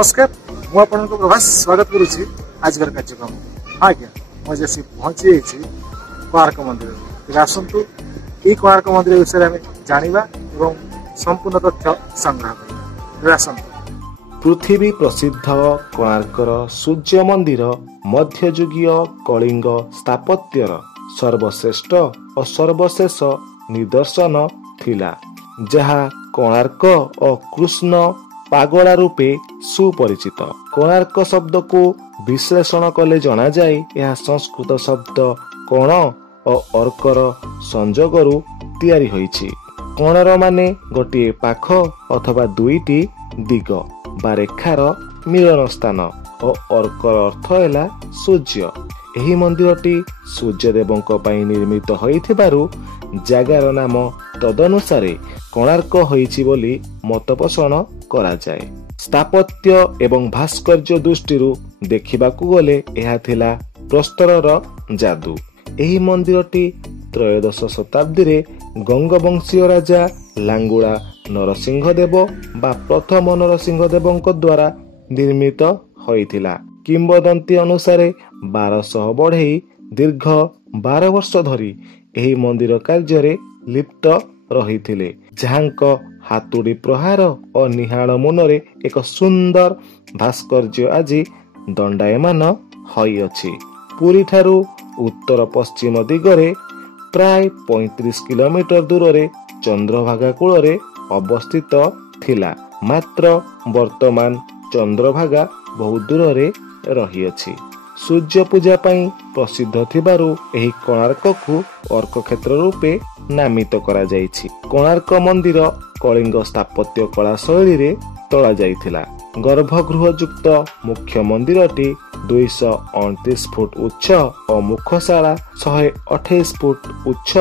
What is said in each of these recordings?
नमस्कार मु आपनको प्रभास स्वागत करुच्ची आजर कार्यक्रम। आज्ञा मुझे पहुंची कोणार्क मंदिर आसतु ये कोणार्क मंदिर विषय में जाना और संपूर्ण तथ्य संग्रह कर। पृथ्वी प्रसिद्ध कोणार्कर सूर्य मंदिर मध्ययुगीय कलिंग स्थापत्यर सर्वश्रेष्ठ और सर्वशेष निदर्शन थिला, जहा कोणार्क और कृष्ण पागला रूपे सुपरिचित। कोणार्क शब्द को विश्लेषण कले जना जाए यह संस्कृत शब्द कोण और अर्कर संजोगरु तैयारी होईछि। कोणर माने गोटे पाख अथवा दुईटी दिग बा रेखार मिलन स्थान और अर्कर अर्थ हैला सूर्य। एही मंदिरटी सूर्यदेवंक पई निर्मित होइथिबारु जागार नाम तदनुसारे कोणार्क होईछि बोली मत पोषण करा जाए। स्थापत्य एवं भास्कर्य दृष्टि देखिबाकू गले यह थिला प्रस्तरर जादू। एही मंदिरटी त्रयोदश शताब्दी रे गंगवंशीय राजा लांगुड़ा नरसिंहदेव बा प्रथम नरसिंहदेवଙ୍କ द्वारा निर्मित होइथिला। किंवदंती अनुसारे 1200 बढ़ई दीर्घ 12 वर्ष धरी एही मंदिर कार्य लिप्त रहिथिले, जहांक हातुड़ी प्रहार और निहाल मुनरे एक सुंदर भास्कर्य आज दंडायमान होई अछि। पुरी ठारू उत्तर पश्चिम दिगरे प्राय 35 किलोमीटर दूर रे चंद्रभागा कूल रे अवस्थित थिला, मात्र वर्तमान चंद्रभागा बहुत दूर रे रही अछि। सूर्य पूजा पई प्रसिद्ध थिबारु एही कोणार्क को अर्क क्षेत्र रूपे नामित करा जायछि। कोणार्क मंदिर कलिंग स्थापत्य कला शैली रे तोला जायथिला। गर्भगृह युक्त मुख्य मंदिरटी 229 फुट उच्च और मुखशाला 128 फुट उच्च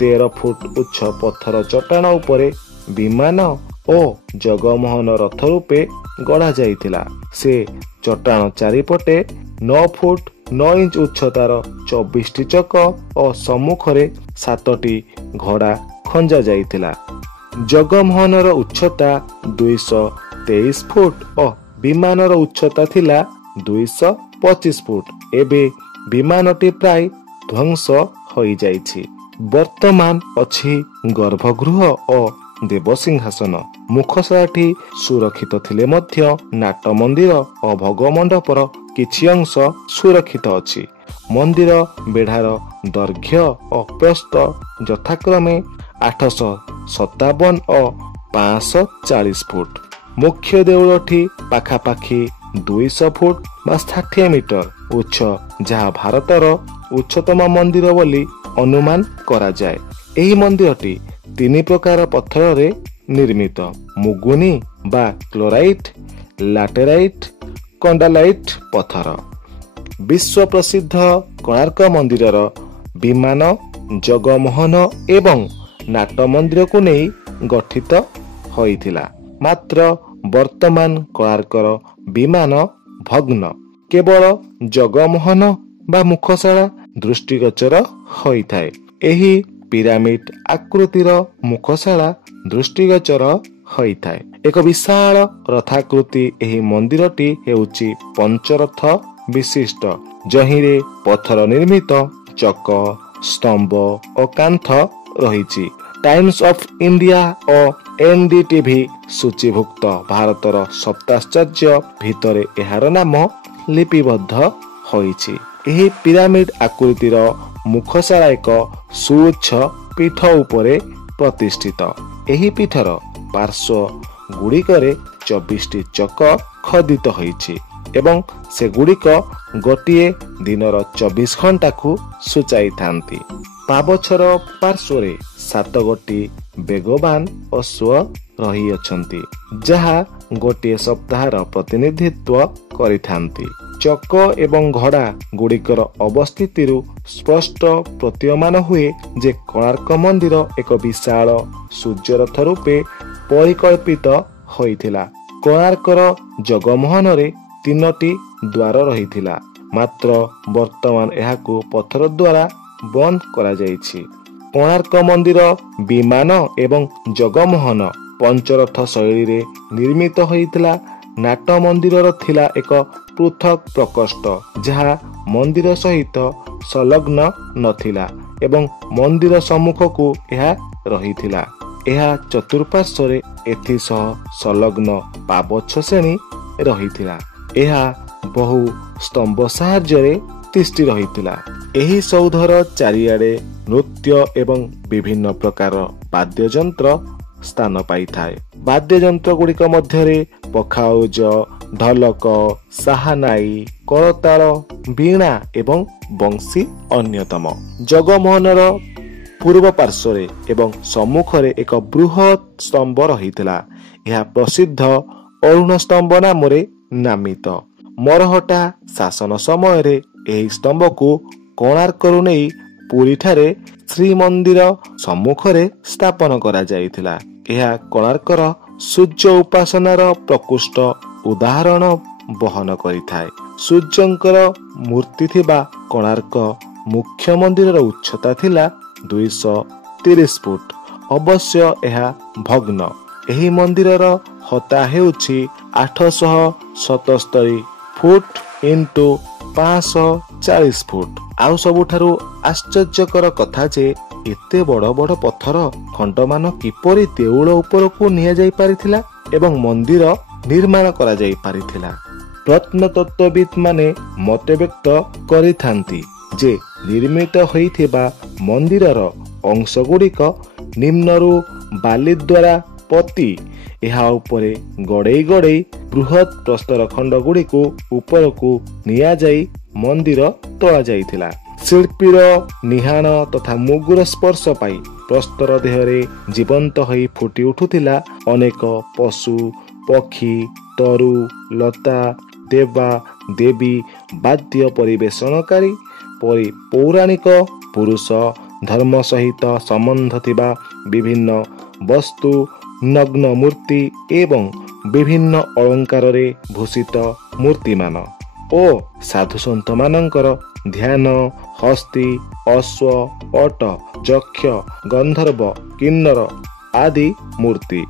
13 फुट उच्च पत्थर चट्टाण उपरे विमान और जगमोहन रथ रूपे गढ़ा जायथिला। से चट्टाण चारिपटे 9 फुट 9 इंच उच्चतार 24टी चक और सम्मुखरे 7टी घोड़ा खंजा जायथिला। जगमोहनर उच्चता 223 फुट और विमानर उच्चता थिला 225 फुट। एबे विमानटी प्राय ध्वंस होई जायछि। वर्तमान अछि गर्भगृह और देवसिंहासन। मुखशालाटी सुरक्षित थिले मध्य नाट मंदिर और भोगमंडपर किछि अंश सुरक्षित अछि। मंदिर बेढ़ार दैर्घ्य और प्रस्थ यथाक्रमे 857 और 540 फुट। मुख्य देउलटी पाखापाखि 200 फुट बा 60 मीटर उच्च, जहाँ भारतर उच्चतम मंदिर बोली अनुमान करा जाए। एही मंदिरटी 3 प्रकार पत्थर रे निर्मित: मुगुनी बा क्लोराइट, लैटेराइट, कंडालाइट पत्थर। विश्व प्रसिद्ध कोणार्क मंदिरर विमान, जगमोहन एवं नाट मंदिर को नहीं गठित होइथिला। मात्र वर्तमान कोणार्कर विमान भग्न, केवल जगमोहन बा मुखशाला दृष्टिगोचर होइथाय। एही पिरामिड आकृतिर मुखशाला दृष्टिगोचर होइथाय। एक विशाल रथाकृति एही मंदिरटी हेउची पंचरथ विशिष्ट, जहिरे पत्थर निर्मित चक, स्तंभ और कांथ रहिछि। टाइम्स ऑफ इंडिया और एनडीटीवी सूचीभुक्त भारतर सप्ताश्चर्य भितरे एहार नाम लिपिबद्ध होइछि। एही पिरामिड आकृतिर मुखशाला एक सुउच्च पीठ उपरे प्रतिष्ठित। एही पीठर पार्श्व गुड़िकरे 24टी चक खदित होइछि एवं से गुड़िक गोटिए दिनर 24 घंटा को सूचाई थांती। पाबछर पार्श्वरे 7 गोटी बेगवान अश्व रही अछंती, जहा गोटिए सप्ताहर प्रतिनिधित्व करिथांती। चक एवं घोड़ा गुड़िकर अवस्थिति स्पष्ट प्रतीयमान हुए जे कोणार्क मंदिर एक विशाल सूर्यरथ रूपे परिकल्पित होइथिला। कोणार्कर जगमोहन रे 3टी द्वार रहिथिला, मात्र वर्तमान एहाकू पत्थर द्वारा बंद करा जायछि। कोणार्क मंदिर विमान एवं जगमोहन पंचरथ शैली रे निर्मित होइथिला। ନାଟ ମନ୍ଦିରର ଥିଲା ଏକ ପୃଥକ ପ୍ରକୋଷ୍ଠ ଯାହା ମନ୍ଦିର ସହିତ ସଂଲଗ୍ନ ନଥିଲା ଏବଂ ମନ୍ଦିର ସମ୍ମୁଖକୁ ଏହା ରହିଥିଲା। ଏହା ଚତୁଃପାର୍ଶ୍ୱରେ ଏଥିସହ ସଂଲଗ୍ନ ପାବଚ୍ଛ ଶ୍ରେଣୀ ରହିଥିଲା। ଏହା ବହୁ ସ୍ତମ୍ଭ ସାହାଯ୍ୟରେ ତିଷ୍ଠି ରହିଥିଲା। ଏହି ସୌଧର ଚାରିଆଡ଼େ ନୃତ୍ୟ ଏବଂ ବିଭିନ୍ନ ପ୍ରକାର ବାଦ୍ୟଯନ୍ତ୍ର ସ୍ଥାନ ପାଇଥାଏ। ବାଦ୍ୟଯନ୍ତ୍ର ଗୁଡ଼ିକ ମଧ୍ୟରେ ପଖାଉଜ, ଢୋଲକ, ସାହାନାଇ, କରତାଳ, ବୀଣା ଏବଂ ବଂଶୀ ଅନ୍ୟତମ। ଜଗମୋହନର ପୂର୍ବ ପାର୍ଶ୍ୱରେ ଏବଂ ସମ୍ମୁଖରେ ଏକ ବୃହତ୍ ସ୍ତମ୍ଭ ରହିଥିଲା। ଏହା ପ୍ରସିଦ୍ଧ ଅରୁଣ ସ୍ତମ୍ଭ ନାମରେ ନାମିତ। ମରହଟ୍ଟା ଶାସନ ସମୟରେ ଏହି ସ୍ତମ୍ଭକୁ କୋଣାର୍କରୁ ନେଇ ପୁରୀଠାରେ ଶ୍ରୀମନ୍ଦିର ସମ୍ମୁଖରେ ସ୍ଥାପନ କରାଯାଇଥିଲା। ଏହା କୋଣାର୍କର ସୂର୍ଯ୍ୟ ଉପାସନାର ପ୍ରକୃଷ୍ଟ ଉଦାହରଣ ବହନ କରିଥାଏ। ସୂର୍ଯ୍ୟଙ୍କର ମୂର୍ତ୍ତି ଥିବା କୋଣାର୍କ ମୁଖ୍ୟ ମନ୍ଦିରର ଉଚ୍ଚତା ଥିଲା 230 ଫୁଟ। ଅବଶ୍ୟ ଏହା ଭଗ୍ନ। ଏହି ମନ୍ଦିରର ହତା ହେଉଛି 877 ଫୁଟ ଇଣ୍ଟୁ 540 ଫୁଟ। ଆଉ ସବୁଠାରୁ ଆଶ୍ଚର୍ଯ୍ୟକର କଥା ଯେ ଏତେ ବଡ଼ ବଡ଼ ପଥର ଖଣ୍ଡମାନ କିପରି ଦେଉଳ ଉପରକୁ ନିଆଯାଇ ପାରିଥିଲା ଏବଂ ମନ୍ଦିର ନିର୍ମାଣ କରାଯାଇ ପାରିଥିଲା। ପ୍ରତ୍ନତତ୍ତ୍ୱବିତ୍ ମାନେ ମତବ୍ୟକ୍ତ କରିଥାନ୍ତି ଯେ ନିର୍ମିତ ହୋଇଥିବା ମନ୍ଦିରର ଅଂଶଗୁଡ଼ିକ ନିମ୍ନରୁ ବାଲି ଦ୍ୱାରା ପୋତି ଏହା ଉପରେ ଗଡ଼େଇ ଗଡ଼େଇ ବୃହତ୍ ପ୍ରସ୍ତର ଖଣ୍ଡ ଗୁଡ଼ିକୁ ଉପରକୁ ନିଆଯାଇ ମନ୍ଦିର ତୋଳାଯାଇଥିଲା। ଶିଳ୍ପୀର ନିହାଣ ତଥା ମୁଗୁର ସ୍ପର୍ଶ ପାଇ ପ୍ରସ୍ତର ଦେହରେ ଜୀବନ୍ତ ହୋଇ ଫୁଟି ଉଠୁଥିଲା ଅନେକ ପଶୁ, ପକ୍ଷୀ, ତରୁ, ଲତା, ଦେବା ଦେବୀ, ବାଦ୍ୟ ପରିବେଷଣକାରୀ ପରି ପୌରାଣିକ ପୁରୁଷ, ଧର୍ମ ସହିତ ସମ୍ବନ୍ଧ ଥିବା ବିଭିନ୍ନ ବସ୍ତୁ, ନଗ୍ନ ମୂର୍ତ୍ତି ଏବଂ ବିଭିନ୍ନ ଅଳଙ୍କାରରେ ଭୂଷିତ ମୂର୍ତ୍ତିମାନ ଓ ସାଧୁସନ୍ଥମାନଙ୍କର ଧ୍ୟାନ, ହସ୍ତୀ, ଅଶ୍ୱ, ଓଟ, ଯକ୍ଷ, ଗନ୍ଧର୍ବ, କିନ୍ନର ଆଦି ମୂର୍ତ୍ତି।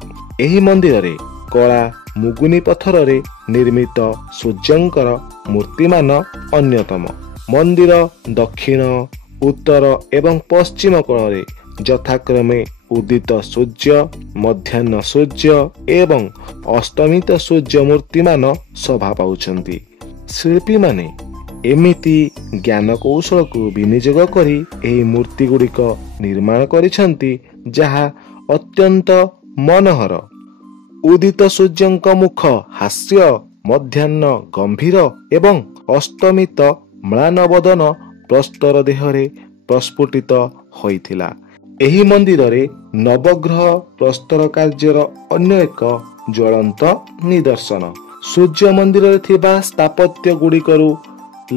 ଏହି ମନ୍ଦିରରେ କଳା ମୁଗୁନି ପଥରରେ ନିର୍ମିତ ସୂର୍ଯ୍ୟଙ୍କର ମୂର୍ତ୍ତିମାନ ଅନ୍ୟତମ। ମନ୍ଦିର ଦକ୍ଷିଣ, ଉତ୍ତର ଏବଂ ପଶ୍ଚିମ କୋଣରେ ଯଥାକ୍ରମେ ଉଦିତ ସୂର୍ଯ୍ୟ, ମଧ୍ୟାହ୍ନ ସୂର୍ଯ୍ୟ ଏବଂ ଅସ୍ତମିତ ସୂର୍ଯ୍ୟ ମୂର୍ତ୍ତିମାନ ଶୋଭା ପାଉଛନ୍ତି। ଶିଳ୍ପୀମାନେ ଏମିତି ଜ୍ଞାନ କୌଶଳକୁ ବିନିଯୋଗ କରି ଏହି ମୂର୍ତ୍ତି ଗୁଡ଼ିକ ନିର୍ମାଣ କରିଛନ୍ତି ଯାହା ଅତ୍ୟନ୍ତ ମନୋହର। ଉଦିତ ସୂର୍ଯ୍ୟଙ୍କ ମୁଖ ହାସ୍ୟ, ମଧ୍ୟାହ୍ନ ଗମ୍ଭୀର ଏବଂ ଅସ୍ତମିତ ମ୍ଳାନ ବଦନ ପ୍ରସ୍ତର ଦେହରେ ପ୍ରସ୍ଫୁଟିତ ହୋଇଥିଲା। ଏହି ମନ୍ଦିରରେ ନବଗ୍ରହ ପ୍ରସ୍ତର କାର୍ଯ୍ୟର ଅନ୍ୟ ଏକ ଜ୍ୱଳନ୍ତ ନିଦର୍ଶନ। ସୂର୍ଯ୍ୟ ମନ୍ଦିରରେ ଥିବା ସ୍ଥାପତ୍ୟ ଗୁଡ଼ିକରୁ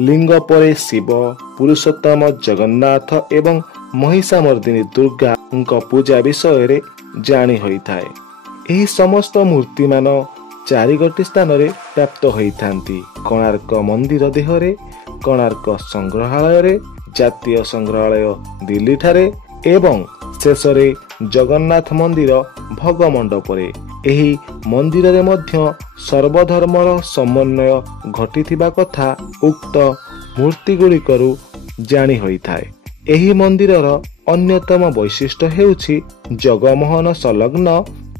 ଲିଙ୍ଗ ପରେ ଶିବ, ପୁରୁଷୋତ୍ତମ ଜଗନ୍ନାଥ ଏବଂ ମହିଷାମର୍ଦିନୀ ଦୁର୍ଗାଙ୍କ ପୂଜା ବିଷୟରେ ଜାଣି ହୋଇଥାଏ। ଏହି ସମସ୍ତ ମୂର୍ତ୍ତିମାନ 4 ସ୍ଥାନରେ ପ୍ରାପ୍ତ ହୋଇଥାନ୍ତି: କୋଣାର୍କ ମନ୍ଦିର ଦେହରେ, କୋଣାର୍କ ସଂଗ୍ରହାଳୟରେ, ଜାତୀୟ ସଂଗ୍ରହାଳୟ ଦିଲ୍ଲୀଠାରେ ଏବଂ ଶେଷରେ ଜଗନ୍ନାଥ ମନ୍ଦିର ଭୋଗ ମଣ୍ଡପରେ। ଏହି ମନ୍ଦିରରେ ମଧ୍ୟ ସର୍ବଧର୍ମର ସମନ୍ୱୟ ଘଟିଥିବା କଥା ଉକ୍ତ ମୂର୍ତ୍ତି ଗୁଡ଼ିକରୁ ଜାଣି ହୋଇଥାଏ। ଏହି ମନ୍ଦିରର ଅନ୍ୟତମ ବୈଶିଷ୍ଟ୍ୟ ହେଉଛି ଜଗମୋହନ ସଂଲଗ୍ନ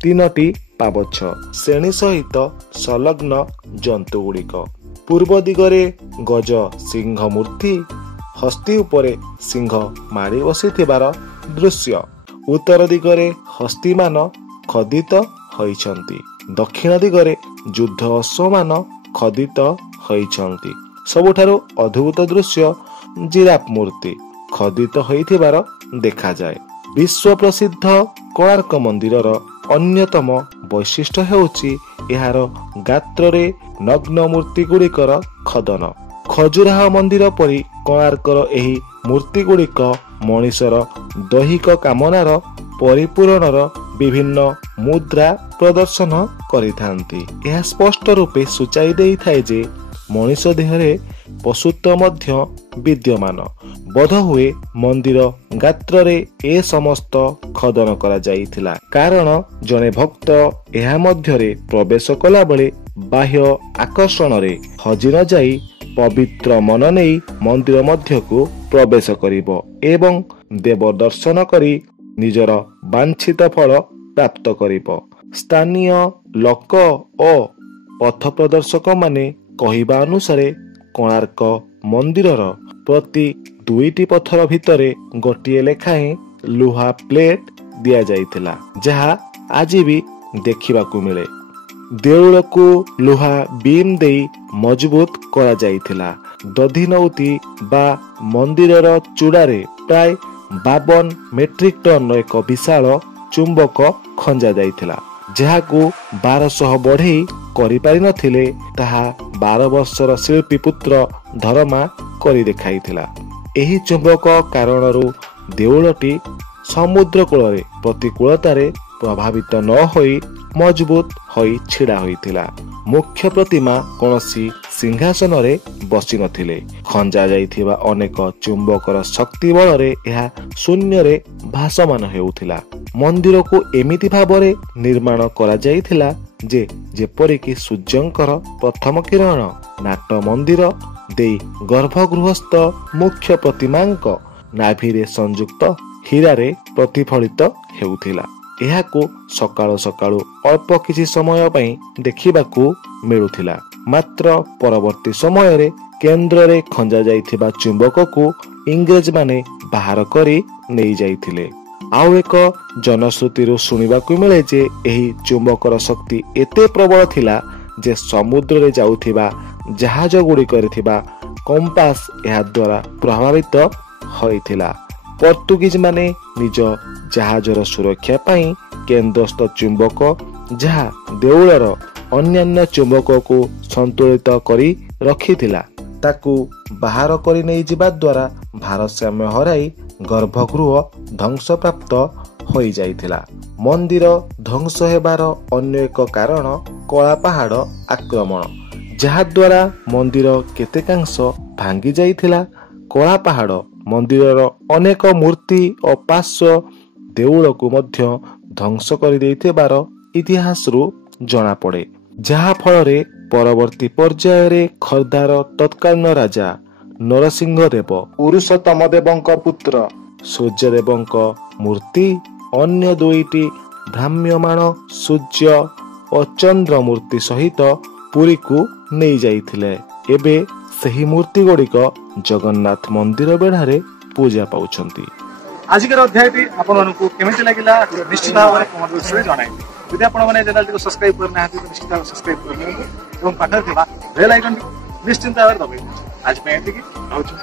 3ଟି ପାବଚ୍ଛ ଶ୍ରେଣୀ ସହିତ ସଂଲଗ୍ନ ଜନ୍ତୁ ଗୁଡ଼ିକ। ପୂର୍ବ ଦିଗରେ ଗଜ ସିଂହ ମୂର୍ତ୍ତି ହସ୍ତୀ ଉପରେ ସିଂହ ମାଡ଼ି ବସିଥିବାର ଦୃଶ୍ୟ। ଉତ୍ତର ଦିଗରେ ହସ୍ତୀମାନ ଖୋଦିତ ହୋଇଛନ୍ତି। ଦକ୍ଷିଣ ଦିଗରେ ଯୁଦ୍ଧ ଅଶ୍ୱମାନ ଖୋଦିତ ହୋଇଛନ୍ତି। ସବୁଠାରୁ ଅଦ୍ଭୁତ ଦୃଶ୍ୟ ଜିରାଫ ମୂର୍ତ୍ତି ଖୋଦିତ ହୋଇଥିବାର ଦେଖାଯାଏ। ବିଶ୍ୱ ପ୍ରସିଦ୍ଧ କୋଣାର୍କ ମନ୍ଦିରର ଅନ୍ୟତମ ବୈଶିଷ୍ଟ୍ୟ ହେଉଛି ଏହାର ଗାତ୍ରରେ ନଗ୍ନ ମୂର୍ତ୍ତି ଗୁଡ଼ିକର ଖୋଦନ। ଖଜୁରାହ ମନ୍ଦିର ପରି କୋଣାର୍କର ଏହି ମୂର୍ତ୍ତି ଗୁଡ଼ିକ ମଣିଷର ଦୈହିକ କାମନାର ପରିପୂରଣର ବିଭିନ୍ନ ମୁଦ୍ରା ପ୍ରଦର୍ଶନ କରିଥାନ୍ତି। ଏହା ସ୍ପଷ୍ଟ ରୂପେ ସୂଚାଇ ଦେଇଥାଏ ଯେ ମଣିଷ ଦେହରେ ପଶୁତ୍ୱ ମଧ୍ୟ ବିଦ୍ୟମାନ। ବୋଧହୁଏ ମନ୍ଦିର ଗାତ୍ରରେ ଏ ସମସ୍ତ ଖୋଦନ କରାଯାଇଥିଲା, କାରଣ ଜଣେ ଭକ୍ତ ଏହା ମଧ୍ୟରେ ପ୍ରବେଶ କଲାବେଳେ ବାହ୍ୟ ଆକର୍ଷଣରେ ହଜି ନ ଯାଇ ପବିତ୍ର ମନ ନେଇ ମନ୍ଦିର ମଧ୍ୟକୁ ପ୍ରବେଶ କରିବ ଏବଂ ଦେବ ଦର୍ଶନ କରି ନିଜର ବାଞ୍ଛିତ ଫଳ ପ୍ରାପ୍ତ କରିବ। ସ୍ଥାନୀୟ ଲୋକ ଓ ପଥ ପ୍ରଦର୍ଶକ ମାନେ କହିବା ଅନୁସାରେ କୋଣାର୍କ ମନ୍ଦିରର ପ୍ରତି 2ଟି ପଥର ଭିତରେ ଗୋଟିଏ ଲେଖାଏଁ ଲୁହା ପ୍ଲେଟ ଦିଆଯାଇଥିଲା, ଯାହା ଆଜି ବି ଦେଖିବାକୁ ମିଳେ। ଦେଉଳକୁ ଲୁହା ବିମ୍ ଦେଇ ମଜବୁତ କରାଯାଇଥିଲା। ଦଧିନଉତି ବା ମନ୍ଦିରର ଚୂଡ଼ାରେ ପ୍ରାୟ 52 ମେଟ୍ରିକ ଟନ୍ର ଏକ ବିଶାଳ ଚୁମ୍ବକ ଖଞ୍ଜା ଯାଇଥିଲା, ଯାହାକୁ 1200 ବଢେଇ କରିପାରିନଥିଲେ ତାହା 12 ବର୍ଷର ଶିଳ୍ପୀ ପୁତ୍ର ଧରମା କରି ଦେଖାଇଥିଲା। ଏହି ଚୁମ୍ବକ କାରଣରୁ ଦେଉଳଟି ସମୁଦ୍ର କୂଳରେ ପ୍ରତିକୂଳତାରେ ପ୍ରଭାବିତ ନ ହୋଇ ମଜବୁତ ହୋଇ ଛିଡ଼ା ହୋଇଥିଲା। ମୁଖ୍ୟ ପ୍ରତିମା କୌଣସି ସିଂହାସନରେ ବସିନଥିଲେ। ଖଞ୍ଜା ଯାଇଥିବା ଅନେକ ଚୁମ୍ବକର ଶକ୍ତି ବଳରେ ଏହା ଶୂନ୍ୟରେ ଭାସମାନ ହେଉଥିଲା। ମନ୍ଦିରକୁ ଏମିତି ଭାବରେ ନିର୍ମାଣ କରାଯାଇଥିଲା ଯେ ଯେପରିକି ସୂର୍ଯ୍ୟଙ୍କର ପ୍ରଥମ କିରଣ ନାଟ ମନ୍ଦିର ଦେଇ ଗର୍ଭଗୃହସ୍ଥ ମୁଖ୍ୟ ପ୍ରତିମାଙ୍କ ନାଭିରେ ସଂଯୁକ୍ତ ହୀରାରେ ପ୍ରତିଫଳିତ ହେଉଥିଲା। ଏହାକୁ ସକାଳୁ ସକାଳୁ ଅଳ୍ପ କିଛି ସମୟ ପାଇଁ ଦେଖିବାକୁ ମିଳୁଥିଲା। ମାତ୍ର ପରବର୍ତ୍ତୀ ସମୟରେ କେନ୍ଦ୍ରରେ ଖଞ୍ଜା ଯାଇଥିବା ଚୁମ୍ବକକୁ ଇଂରେଜମାନେ ବାହାର କରି ନେଇଯାଇଥିଲେ। ଆଉ ଏକ ଜନଶ୍ରୁତିରୁ ଶୁଣିବାକୁ ମିଳେ ଯେ ଏହି ଚୁମ୍ବକର ଶକ୍ତି ଏତେ ପ୍ରବଳ ଥିଲା ଯେ ସମୁଦ୍ରରେ ଯାଉଥିବା ଜାହାଜ ଗୁଡ଼ିକରେ ଥିବା କମ୍ପାସ ଏହା ଦ୍ୱାରା ପ୍ରଭାବିତ ହୋଇଥିଲା। ପର୍ତ୍ତୁଗୀଜ ମାନେ ନିଜ ଜାହାଜର ସୁରକ୍ଷା ପାଇଁ କେନ୍ଦ୍ରସ୍ଥ ଚୁମ୍ବକ, ଯାହା ଦେଉଳର ଅନ୍ୟାନ୍ୟ ଚୁମ୍ବକକୁ ସନ୍ତୁଳିତ କରି ରଖିଥିଲା, ତାକୁ ବାହାର କରି ନେଇଯିବା ଦ୍ୱାରା ଭାରସାମ୍ୟ ହରାଇ ଗର୍ଭଗୃହ ଧ୍ୱଂସପ୍ରାପ୍ତ ହୋଇଯାଇଥିଲା। ମନ୍ଦିର ଧ୍ୱଂସ ହେବାର ଅନ୍ୟ ଏକ କାରଣ କଳାପାହାଡ଼ ଆକ୍ରମଣ, ଯାହାଦ୍ୱାରା ମନ୍ଦିର କେତେକାଂଶ ଭାଙ୍ଗି ଯାଇଥିଲା। କଳାପାହାଡ଼ ମନ୍ଦିରର ଅନେକ ମୂର୍ତ୍ତି ଓ ପାର୍ଶ୍ୱ ଦେଉଳକୁ ମଧ୍ୟ ଧ୍ୱଂସ କରିଦେଇଥିବାର ଇତିହାସରୁ ଜଣାପଡ଼େ, ଯାହା ଫଳରେ ପରବର୍ତ୍ତୀ ପର୍ଯ୍ୟାୟରେ ଖୋର୍ଦ୍ଧାର ତତ୍କାଳୀନ ରାଜା ନରସିଂହ ଦେବ ପୁରୁଷୋତ୍ତମ ଦେବଙ୍କ ପୁତ୍ର ସୂର୍ଯ୍ୟଦେବଙ୍କ ମୂର୍ତ୍ତି ଅନ୍ୟ 2ଟି ଭ୍ରାମ୍ୟମାଣ ସୂର୍ଯ୍ୟ ଓ ଚନ୍ଦ୍ର ମୂର୍ତ୍ତି ସହିତ ପୁରୀକୁ ନେଇଯାଇଥିଲେ। ଏବେ ସେହି ମୂର୍ତ୍ତି ଗୁଡ଼ିକ ଜଗନ୍ନାଥ ମନ୍ଦିର ବେଢ଼ାରେ ପୂଜା ପାଉଛନ୍ତି। ଆଜିର ଅଧ୍ୟାୟଟି ଆପଣମାନଙ୍କୁ କେମିତି ଲାଗିଲା ନିଶ୍ଚିତ ଭାବରେ କମେଣ୍ଟ ବକ୍ସରେ ଜଣାଇବେ। ଯଦି ଆପଣମାନେ ଚ୍ୟାନେଲଟିକୁ ସବସ୍କ୍ରାଇବ କରିନାହାନ୍ତି ତ ନିଶ୍ଚିତ ଭାବରେ ସବସ୍କ୍ରାଇବ କରିନିଅନ୍ତୁ ଏବଂ ପାଖରେ ଥିବା ବେଲ୍ ଆଇକନଟି ନିଶ୍ଚିନ୍ତ ଭାବରେ ଦବାଇ ଦିଅନ୍ତୁ। ଆଜି ପାଇଁ ଏତିକି, ରହୁଛି।